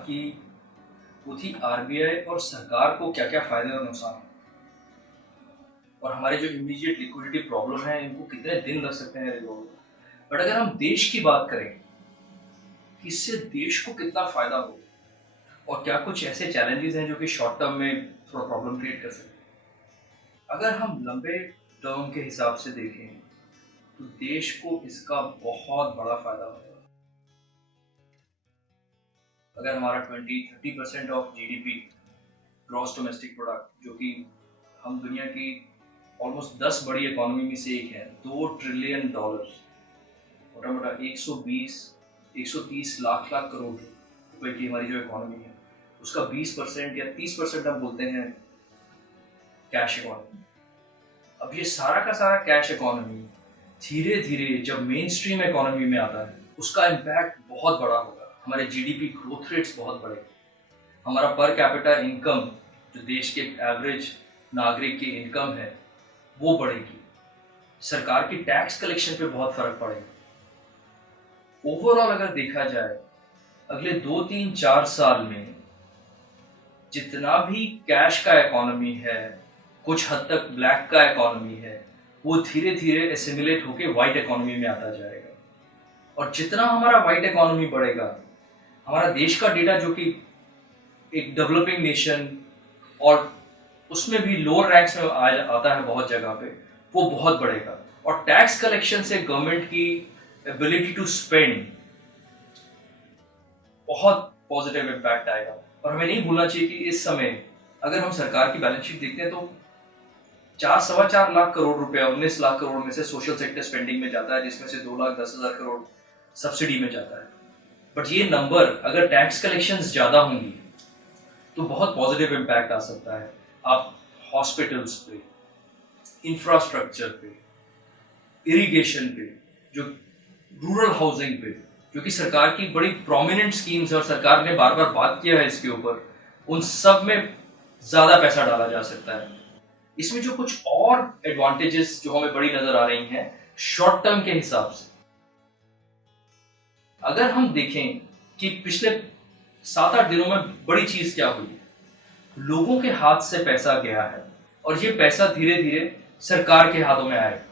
कि वो थी आरबीआई और सरकार को क्या क्या फायदे और नुकसान हैं, और हमारे जो इमीडिएट लिक्विडिटी प्रॉब्लम है इनको कितने दिन लग सकते हैं रिजॉल्व। बट अगर हम देश की बात करें कि इससे देश को कितना फायदा हो और क्या कुछ ऐसे चैलेंजेस हैं जो कि शॉर्ट टर्म में थोड़ा प्रॉब्लम क्रिएट कर सकते हैं। अगर हम लंबे टर्म के हिसाब से देखें तो देश को इसका बहुत बड़ा फायदा होगा। अगर हमारा 20-30% of GDP gross domestic product, जो कि हम दुनिया की ऑलमोस्ट 10 बड़ी इकोनॉमी में से एक है, $2 ट्रिलियन, मोटा मोटा 120-130 लाख करोड़ रुपए की हमारी जो इकोनॉमी है, उसका 20% या 30% हम बोलते हैं कैश इकोनॉमी। अब ये सारा का सारा कैश इकोनॉमी धीरे धीरे जब मेन स्ट्रीम इकोनॉमी में आता है उसका इम्पैक्ट बहुत बड़ा होगा। हमारे जीडीपी ग्रोथ रेट्स बहुत बढ़ेंगे, हमारा पर कैपिटा इनकम जो देश के एवरेज नागरिक की इनकम है वो बढ़ेगी, सरकार की टैक्स कलेक्शन पे बहुत फर्क पड़ेगा। ओवरऑल अगर देखा जाए अगले 2-3-4 साल में जितना भी कैश का इकोनॉमी है, कुछ हद तक ब्लैक का इकोनॉमी है, वो धीरे धीरे एसिमिलेट होके व्हाइट इकोनॉमी में आता जाएगा। और जितना हमारा व्हाइट इकोनॉमी बढ़ेगा, हमारा देश का डेटा जो कि एक डेवलपिंग नेशन और उसमें भी लोअर रैंक्स में आता है बहुत जगह पे, वो बहुत बढ़ेगा। और टैक्स कलेक्शन से गवर्नमेंट की एबिलिटी टू स्पेंड बहुत पॉजिटिव इम्पैक्ट आएगा। और हमें नहीं भूलना चाहिए कि इस समय अगर हम सरकार की बैलेंस शीट देखते हैं तो 4-4.25 लाख करोड़ रुपया 19 लाख करोड़ में से सोशल सेक्टर स्पेंडिंग में जाता है, जिसमें से 2,10,000 करोड़ सब्सिडी में जाता है। बट ये नंबर अगर टैक्स कलेक्शंस ज्यादा होंगी तो बहुत पॉजिटिव इम्पैक्ट आ सकता है। आप हॉस्पिटल्स पे, इंफ्रास्ट्रक्चर पे, इरिगेशन पे, जो रूरल हाउसिंग पे, जो कि सरकार की बड़ी प्रोमिनेंट स्कीम्स है और सरकार ने बार बार बात किया है इसके ऊपर, उन सब में ज्यादा पैसा डाला जा सकता है। इसमें जो कुछ और एडवांटेजेस जो हमें बड़ी नजर आ रही हैं शॉर्ट टर्म के हिसाब से, अगर हम देखें कि पिछले 7-8 दिनों में बड़ी चीज क्या हुई है, लोगों के हाथ से पैसा गया है और ये पैसा धीरे धीरे सरकार के हाथों में आएगा।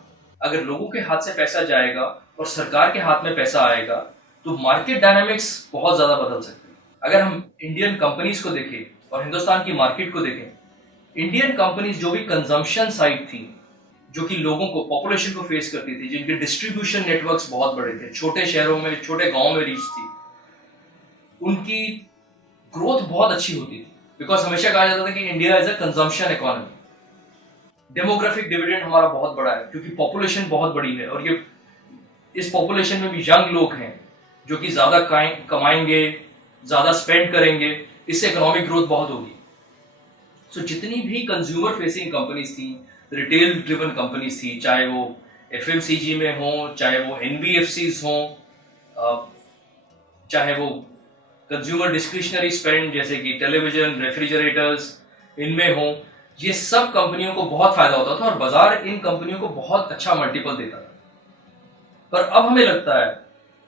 अगर लोगों के हाथ से पैसा जाएगा और सरकार के हाथ में पैसा आएगा तो मार्केट डायनामिक्स बहुत ज्यादा बदल सकते हैं। अगर हम इंडियन कंपनीज को देखें और हिंदुस्तान की मार्केट को देखें, इंडियन कंपनीज जो भी कंजम्पशन साइड थी, जो कि लोगों को, पॉपुलेशन को फेस करती थी, जिनके डिस्ट्रीब्यूशन नेटवर्क्स बहुत बड़े थे, छोटे शहरों में, छोटे गांवों में रीच थी, उनकी ग्रोथ बहुत अच्छी होती थी। बिकॉज हमेशा कहा जाता था कि India is a consumption economy. Demographic dividend हमारा बहुत बड़ा है क्योंकि पॉपुलेशन बहुत बड़ी है और ये इस पॉपुलेशन में भी यंग लोग हैं जो कि ज्यादा कमाएंगे, ज्यादा स्पेंड करेंगे, इससे इकोनॉमिक ग्रोथ बहुत होगी। सो जितनी भी कंज्यूमर फेसिंग कंपनीज थी, रिटेल ड्रिवन कंपनीज थी, चाहे वो एफएमसीजी में हो, चाहे वो एनबीएफसीज हो, चाहे वो कंज्यूमर डिस्क्रिशनरी स्पेंड जैसे कि टेलीविजन, रेफ्रिजरेटर्स, इनमें हो, ये सब कंपनियों को बहुत फायदा होता था और बाजार इन कंपनियों को बहुत अच्छा मल्टीपल देता था। पर अब हमें लगता है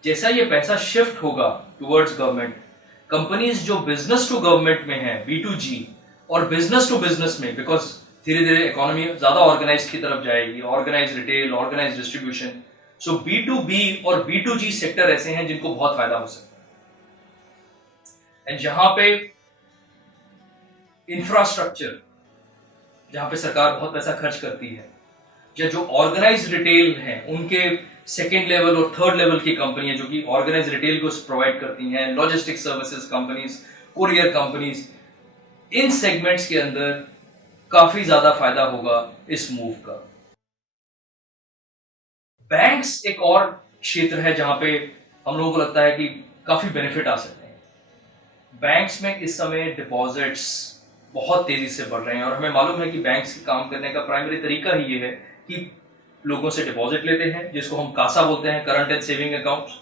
जैसा ये पैसा शिफ्ट होगा टुवर्ड्स गवर्नमेंट, कंपनीज जो बिजनेस टू गवर्नमेंट में है, B2G, और बिजनेस टू बिजनेस में, बिकॉज धीरे धीरे इकोनॉमी ज्यादा ऑर्गेनाइज की तरफ जाएगी, ऑर्गेनाइज रिटेल, ऑर्गेनाइज डिस्ट्रीब्यूशन, सो B2B और B2G सेक्टर ऐसे हैं जिनको बहुत फायदा हो सकता है। एंड जहां पे इंफ्रास्ट्रक्चर, जहां पे सरकार बहुत पैसा खर्च करती है, या जो ऑर्गेनाइज रिटेल है, उनके सेकेंड लेवल और थर्ड लेवल की कंपनियां जो कि ऑर्गेनाइज रिटेल को प्रोवाइड करती हैं, logistic services companies, courier companies, इन सेगमेंट्स के अंदर काफी ज्यादा फायदा होगा इस मूव का। बैंक्स एक और क्षेत्र है जहां पे हम लोगों को लगता है कि काफी बेनिफिट आ सकते हैं। बैंक्स में इस समय डिपॉजिट्स बहुत तेजी से बढ़ रहे हैं और हमें मालूम है कि बैंक्स के काम करने का प्राइमरी तरीका ही ये है कि लोगों से डिपॉजिट लेते हैं, जिसको हम कासा बोलते हैं, current and saving accounts.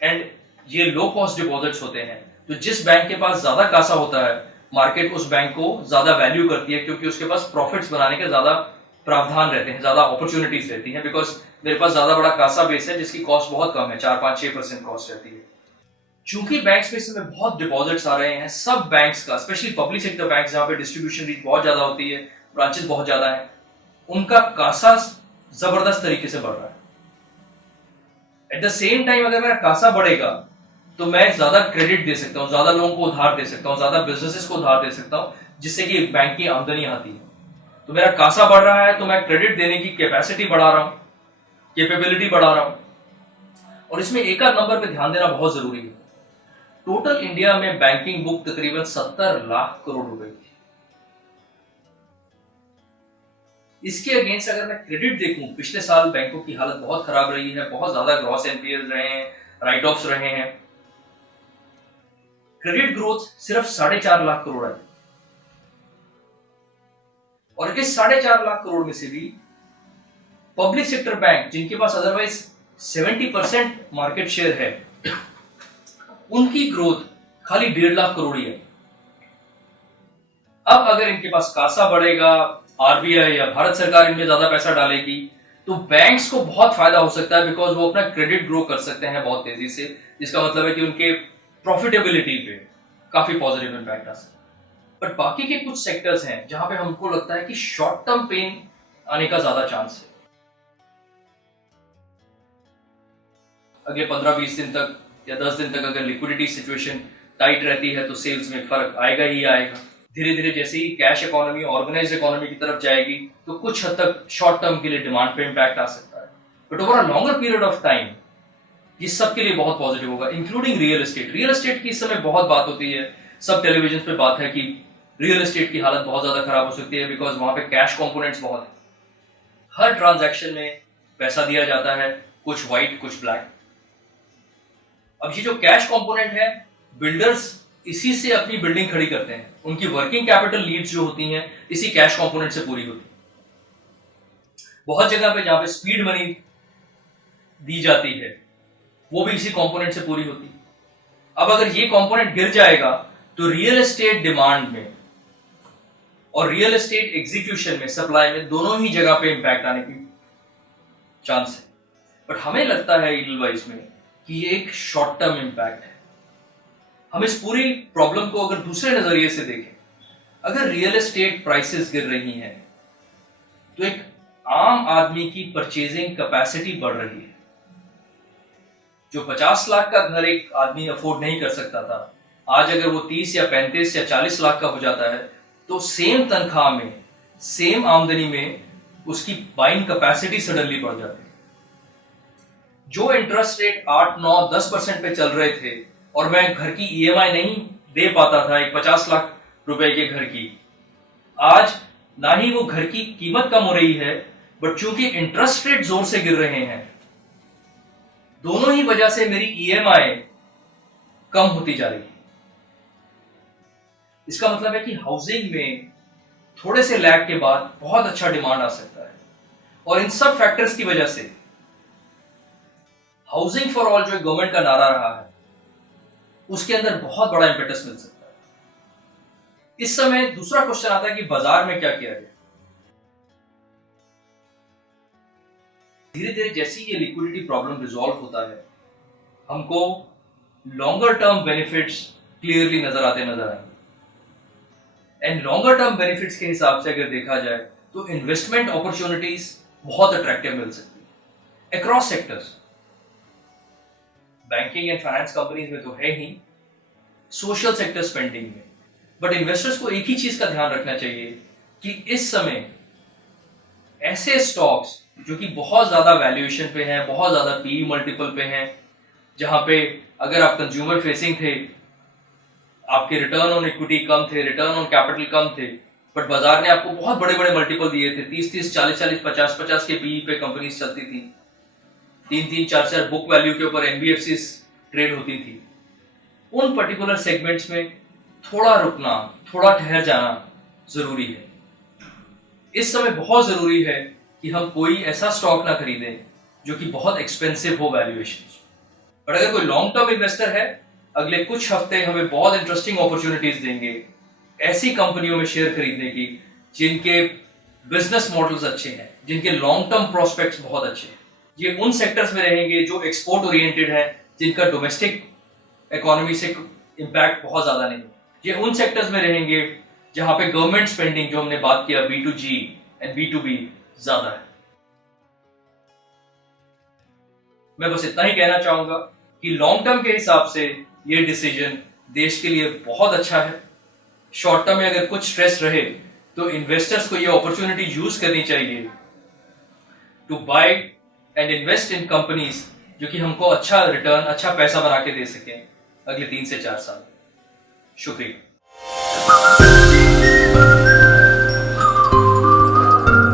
And ये लो कॉस्ट डिपॉजिट्स होते हैं, तो जिस बैंक के पास ज्यादा कासा होता है, मार्केट उस बैंक को ज्यादा वैल्यू करती है क्योंकि उसके पास प्रॉफिट्स बनाने के ज्यादा प्रावधान रहते हैं, ज्यादा अपॉर्चुनिटीज रहती हैं, बिकॉज मेरे पास ज्यादा बड़ा कासा बेस है जिसकी कॉस्ट बहुत कम है, 4-5-6% कॉस्ट रहती है। चूंकि बैंक्स में इस समय बहुत डिपॉजिट्स आ रहे हैं, सब बैंक्स का, स्पेशली पब्लिक सेक्टर बैंक्स जहां पे डिस्ट्रीब्यूशन रीच बहुत ज्यादा होती है, ब्रांचेस बहुत ज्यादा है, उनका कासा जबरदस्त तरीके से बढ़ रहा है। एट द सेम टाइम अगर मेरा कासा बढ़ेगा तो मैं ज्यादा क्रेडिट दे सकता हूँ, ज्यादा लोगों को उधार दे सकता हूँ, ज्यादा बिजनेसेस को उधार दे सकता हूँ, जिससे कि बैंक की आमदनी आती है। तो मेरा कासा बढ़ रहा है तो मैं क्रेडिट देने की कैपेसिटी बढ़ा रहा हूं, कैपेबिलिटी बढ़ा रहा हूं। और इसमें एक आध नंबर पे ध्यान देना बहुत जरूरी है। टोटल इंडिया में बैंकिंग बुक तकरीबन 70 लाख करोड़ रुपए की। इसके अगेंस्ट अगर मैं क्रेडिट देखूं, पिछले साल बैंकों की हालत बहुत खराब रही है, बहुत ज्यादा ग्रॉस एनपीएल रहे हैं, राइट ऑफ्स रहे हैं। क्रेडिट ग्रोथ सिर्फ 4.5 लाख करोड़ है, और इस 4.5 लाख करोड़ में से भी पब्लिक सेक्टर बैंक जिनके पास अदरवाइज 70% मार्केट शेयर है, उनकी ग्रोथ खाली 1.5 लाख करोड़ ही है। अब अगर इनके पास कासा बढ़ेगा, आरबीआई या भारत सरकार इनमें ज्यादा पैसा डालेगी, तो बैंक्स को बहुत फायदा हो सकता है, बिकॉज वो अपना क्रेडिट ग्रो कर सकते हैं बहुत तेजी से, जिसका मतलब है कि उनके प्रॉफिटेबिलिटी पे काफी पॉजिटिव इंपैक्ट आ सकता है। बट बाकी के कुछ सेक्टर्स हैं जहां पे हमको लगता है कि शॉर्ट टर्म पेन आने का ज्यादा चांस है। अगले 15-20 दिन तक या 10 दिन तक अगर लिक्विडिटी सिचुएशन टाइट रहती है तो सेल्स में फर्क आएगा ही आएगा। धीरे धीरे जैसे ही कैश इकोनॉमी, ऑर्गेनाइज्ड इकोनॉमी की तरफ जाएगी, तो कुछ हद तक शॉर्ट टर्म के लिए डिमांड पे इंपैक्ट आ सकता है। But over a longer period of time ये सबके लिए बहुत पॉजिटिव होगा, including real estate. Real estate की इस समय बहुत बात होती है, सब टेलीविजन पे बात है कि रियल एस्टेट की हालत बहुत ज्यादा खराब हो सकती है, बिकॉज वहां पे कैश कंपोनेंट्स बहुत है। हर ट्रांजैक्शन में पैसा दिया जाता है, कुछ व्हाइट कुछ ब्लैक। अब ये जो कैश कंपोनेंट है, बिल्डर्स इसी से अपनी बिल्डिंग खड़ी करते हैं, उनकी वर्किंग कैपिटल नीड्स जो होती हैं इसी कैश कंपोनेंट से पूरी होती है। बहुत जगह पे जहां पे स्पीड मनी दी जाती है, वो भी इसी कंपोनेंट से पूरी होती है। अब अगर ये कंपोनेंट गिर जाएगा तो रियल एस्टेट डिमांड में और रियल एस्टेट एग्जीक्यूशन में, सप्लाई में, दोनों ही जगह पे इंपैक्ट आने की चांस है। बट हमें लगता है इडलवाइज में कि ये एक शॉर्ट टर्म इंपैक्ट है। हम इस पूरी प्रॉब्लम को अगर दूसरे नजरिए से देखें, अगर रियल एस्टेट प्राइसेस गिर रही हैं तो एक आम आदमी की परचेजिंग कैपेसिटी बढ़ रही है। जो 50 लाख का घर एक आदमी अफोर्ड नहीं कर सकता था, आज अगर वो 30 या 35 या 40 लाख का हो जाता है, तो सेम तनख्वाह में, सेम आमदनी में उसकी बाइंग कैपेसिटी सडनली बढ़ जाती है। जो इंटरेस्ट रेट 8, 9, 10% पे चल रहे थे और मैं घर की ईएमआई नहीं दे पाता था एक 50 लाख रुपए के घर की, आज ना ही वो घर की कीमत कम हो रही है, बट चूंकि इंटरेस्ट रेट जोर से गिर रहे हैं, दोनों ही वजह से मेरी ईएमआई कम होती जा रही है। इसका मतलब है कि हाउसिंग में थोड़े से लैग के बाद बहुत अच्छा डिमांड आ सकता है, और इन सब फैक्टर्स की वजह से हाउसिंग फॉर ऑल जो गवर्नमेंट का नारा रहा है, उसके अंदर बहुत बड़ा इंपेटस मिल सकता है। इस समय दूसरा क्वेश्चन आता है कि बाजार में क्या किया गया। धीरे धीरे जैसे ये लिक्विडिटी प्रॉब्लम रिजॉल्व होता है, हमको लॉन्गर टर्म बेनिफिट्स क्लियरली नजर आएंगे। एंड लॉन्गर टर्म बेनिफिट्स के हिसाब से अगर देखा जाए तो इन्वेस्टमेंट अपॉर्चुनिटीज बहुत अट्रैक्टिव मिल सकती है across sectors. Banking and finance companies में तो है ही, सोशल सेक्टर स्पेंडिंग में। बट इन्वेस्टर्स को एक ही चीज का ध्यान रखना चाहिए कि इस समय ऐसे स्टॉक्स जो कि बहुत ज्यादा वैल्यूएशन पे हैं, बहुत ज्यादा पीई मल्टीपल पे हैं, जहां पे अगर आप कंज्यूमर फेसिंग थे, आपके रिटर्न ऑन इक्विटी कम थे, रिटर्न ऑन कैपिटल कम थे, बट बाजार ने आपको बहुत बड़े बड़े मल्टीपल दिए थे, 30-30, 40-40, 50-50 के पीई पे कंपनीज चलती थी, 3-3, 4-4 बुक वैल्यू के ऊपर एनबीएफसी ट्रेड होती थी। उन पर्टिकुलर सेगमेंट्स में थोड़ा रुकना, थोड़ा ठहर जाना जरूरी है। इस समय बहुत जरूरी है कि हम कोई ऐसा स्टॉक ना खरीदें जो कि बहुत एक्सपेंसिव हो वैल्यूएशन। बट अगर कोई लॉन्ग टर्म इन्वेस्टर है, अगले कुछ हफ्ते हमें बहुत इंटरेस्टिंग अपॉर्चुनिटीज देंगे ऐसी कंपनियों में शेयर खरीदने की जिनके बिजनेस मॉडल्स अच्छे हैं, जिनके लॉन्ग टर्म प्रोस्पेक्ट्स बहुत अच्छे हैं। ये उन सेक्टर्स में रहेंगे जो एक्सपोर्ट ओरिएंटेड है, जिनका डोमेस्टिक इकोनॉमी से इम्पैक्ट बहुत ज्यादा नहीं। ये उन सेक्टर्स में रहेंगे जहां पे गवर्नमेंट स्पेंडिंग, जो हमने बात किया B2G एंड B2B, ज्यादा है। मैं बस इतना ही कहना चाहूंगा कि लॉन्ग टर्म के हिसाब से ये डिसीजन देश के लिए बहुत अच्छा है। शॉर्ट टर्म में अगर कुछ स्ट्रेस रहे तो इन्वेस्टर्स को ये अपॉर्चुनिटी यूज करनी चाहिए to buy and invest in companies जो कि हमको अच्छा रिटर्न, अच्छा पैसा बना के दे सकें अगले 3 से 4 साल। शुक्रिया।